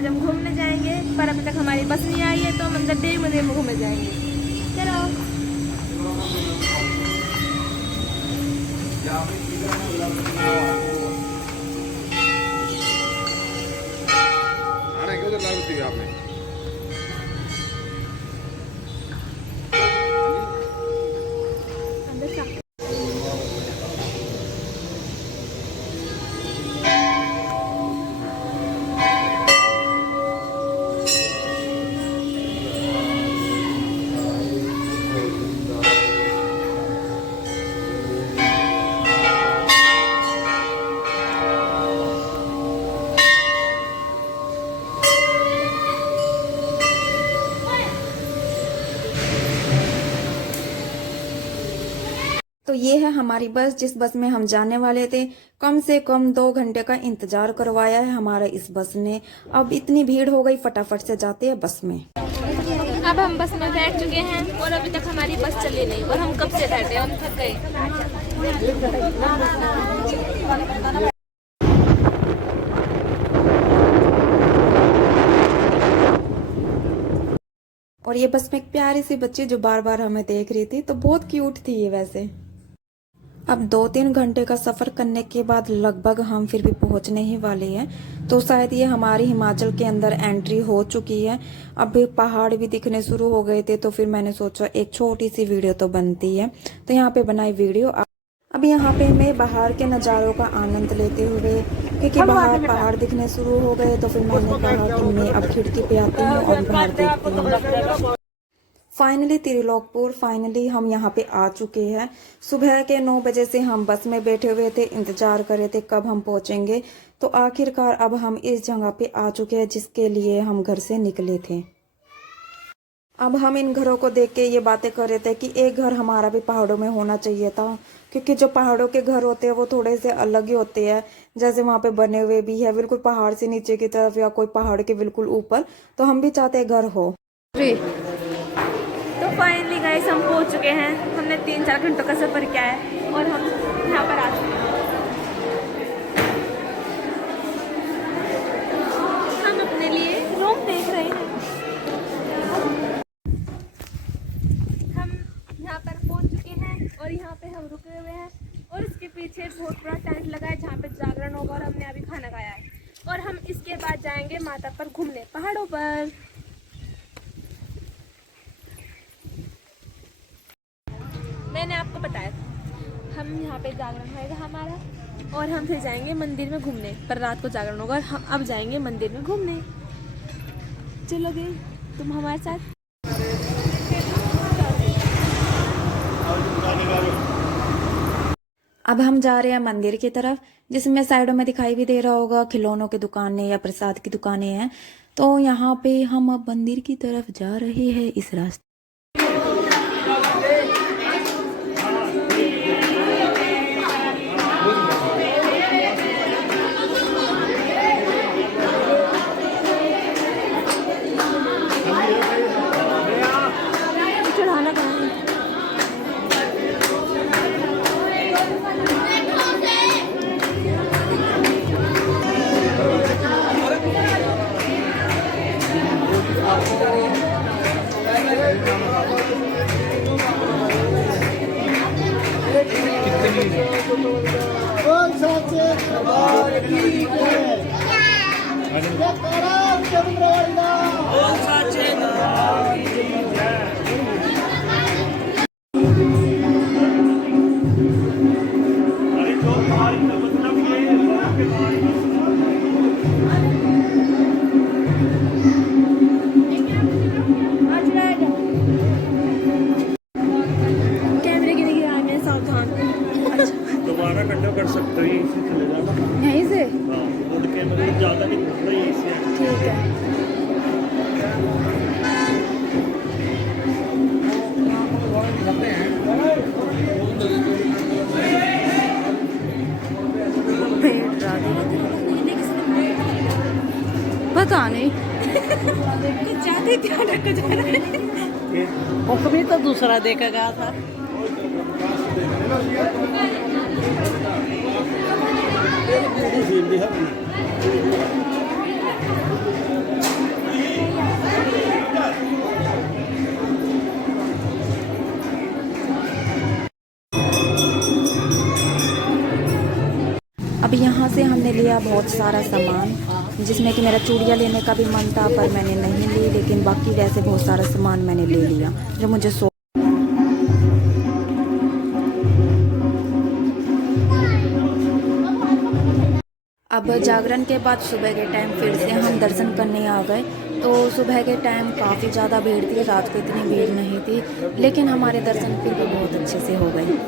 आज हम घूमने जाएंगे, पर अभी तक हमारी बस नहीं आई है, तो हम अंदर देव मंदिर में घूमने जाएंगे। चलो। आपने तो ये है हमारी बस, जिस बस में हम जाने वाले थे। कम से कम 2 घंटे का इंतजार करवाया है हमारा इस बस ने। अब इतनी भीड़ हो गई, फटाफट से जाते हैं बस में। अब हम बस में बैठ चुके हैं और अभी तक हमारी बस चली नहीं, और हम कब से बैठे, हम थक गए। और ये बस में एक प्यारी सी बच्ची जो बार बार हमें देख रही थी, तो बहुत क्यूट थी ये वैसे। अब 2-3 घंटे का सफर करने के बाद लगभग हम फिर भी पहुंचने ही वाले हैं। तो शायद ये हमारी हिमाचल के अंदर एंट्री हो चुकी है। अब पहाड़ भी दिखने शुरू हो गए थे, तो फिर मैंने सोचा एक छोटी सी वीडियो तो बनती है, तो यहाँ पे बनाई वीडियो। अब यहाँ पे मैं बाहर के नज़ारों का आनंद लेते हुए, क्योंकि बाहर पहाड़ दिखने शुरू हो गए, तो फिर मैंने कहा कि मैं अब खिड़की पे आती हूँ और बाहर देखती हूँ। फाइनली त्रिलोकपुर, फाइनली हम यहाँ पे आ चुके हैं। सुबह के 9 बजे से हम बस में बैठे हुए थे, इंतजार कर रहे थे कब हम पहुंचेंगे। तो आखिरकार अब हम इस जगह पे आ चुके हैं जिसके लिए हम घर से निकले थे। अब हम इन घरों को देख के ये बातें कर रहे थे कि एक घर हमारा भी पहाड़ों में होना चाहिए था, क्योंकि जो पहाड़ों के घर होते हैं वो थोड़े से अलग ही होते हैं। जैसे वहाँ पे बने हुए भी है बिल्कुल पहाड़ से नीचे की तरफ, या कोई पहाड़ के बिल्कुल ऊपर। तो हम भी चाहते हैं घर हो। तो फाइनली गाइस हम पहुंच चुके हैं। हमने 3-4 घंटों का सफर किया है और हम यहाँ पर आ चुके हैं। हम अपने लिए रूम देख रहे हैं। हम यहाँ पर पहुंच चुके हैं और यहाँ पे हम रुके हुए हैं, और इसके पीछे बहुत बड़ा टेंट लगा है जहाँ पे जागरण होगा, और हमने अभी खाना खाया है। और हम इसके बाद जाएंगे माता पर घूमने पहाड़ों पर। मैंने आपको बताया हम यहाँ पे जागरण होएगा हमारा, और हम फिर जाएंगे मंदिर में घूमने। पर रात को जागरण होगा और हम अब जाएंगे मंदिर में घूमने। चलोगे तुम हमारे साथ? अब हम जा रहे हैं मंदिर की तरफ, जिसमें साइडों में दिखाई भी दे रहा होगा खिलौनों की दुकानें या प्रसाद की दुकानें हैं। तो यहाँ पे हम अब मंदिर की तरफ जा रहे हैं इस रास्ते। चढ़ाना कहाँ है? कैमरे गिरे गिरा है, मैं सावधान। दोबारा कंटिन्यू कर सकते हो, यहीं से चले जाना। यहीं से? हाँ, मुड़ के मतलब ज़्यादा नहीं घूम रही, यहीं से। ठीक है। पता नहीं कुछ ज्यादा ध्यान रखा जा रहा है। हुक्म तो दूसरा देखा गया था। हमने लिया बहुत सारा सामान, जिसमें कि मेरा चूड़ियाँ लेने का भी मन था पर मैंने नहीं ली, लेकिन बाकी वैसे बहुत सारा सामान मैंने ले लिया जो मुझे अब जागरण के बाद सुबह के टाइम फिर से हम दर्शन करने आ गए। तो सुबह के टाइम काफ़ी ज़्यादा भीड़ थी, रात को इतनी भीड़ नहीं थी, लेकिन हमारे दर्शन फिर भी बहुत अच्छे से हो गए।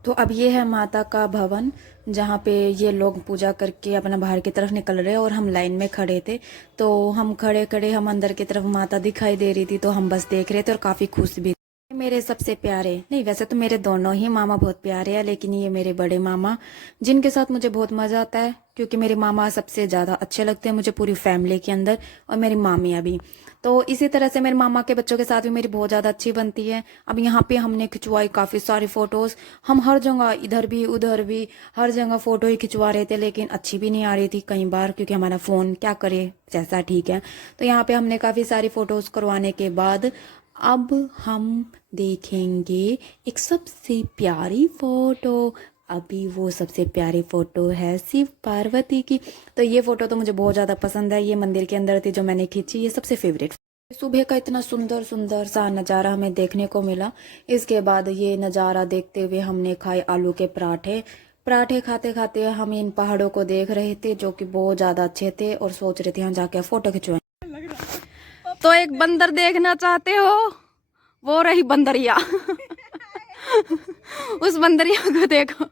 तो अब ये है माता का भवन, जहाँ पे ये लोग पूजा करके अपना बाहर की तरफ निकल रहे हैं और हम लाइन में खड़े थे। तो हम खड़े खड़े हम अंदर की तरफ माता दिखाई दे रही थी, तो हम बस देख रहे थे और काफ़ी खुश भी थे। मेरे सबसे प्यारे नहीं, वैसे तो मेरे दोनों ही मामा बहुत प्यारे हैं, लेकिन ये मेरे बड़े मामा जिनके साथ मुझे बहुत मज़ा आता है, क्योंकि मेरे मामा सबसे ज़्यादा अच्छे लगते हैं मुझे पूरी फैमिली के अंदर, और मेरी मामियाँ भी। तो इसी तरह से मेरे मामा के बच्चों के साथ भी मेरी बहुत ज़्यादा अच्छी बनती है। अब यहाँ पे हमने खिंचवाई काफ़ी सारी फ़ोटोज़, हम हर जगह इधर भी उधर भी हर जगह फ़ोटो ही खिंचवा रहे थे, लेकिन अच्छी भी नहीं आ रही थी कई बार, क्योंकि हमारा फ़ोन क्या करे जैसा ठीक है। तो यहाँ पे हमने काफ़ी सारी फ़ोटोज़ करवाने के बाद अब हम देखेंगे एक सबसे प्यारी फ़ोटो। अभी वो सबसे प्यारी फ़ोटो है शिव पार्वती की। तो ये फ़ोटो तो मुझे बहुत ज़्यादा पसंद है, ये मंदिर के अंदर थी जो मैंने खींची, ये सबसे फेवरेट। सुबह का इतना सुंदर सुंदर सा नज़ारा हमें देखने को मिला। इसके बाद ये नज़ारा देखते हुए हमने खाए आलू के पराठे। पराठे खाते खाते हम इन पहाड़ों को देख रहे थे जो कि बहुत ज़्यादा अच्छे थे, और सोच रहे थे यहाँ जाके फ़ोटो खिंचवाएं। तो एक बंदर देखना चाहते हो, वो रही बंदरिया। उस बंदरिया को देखो।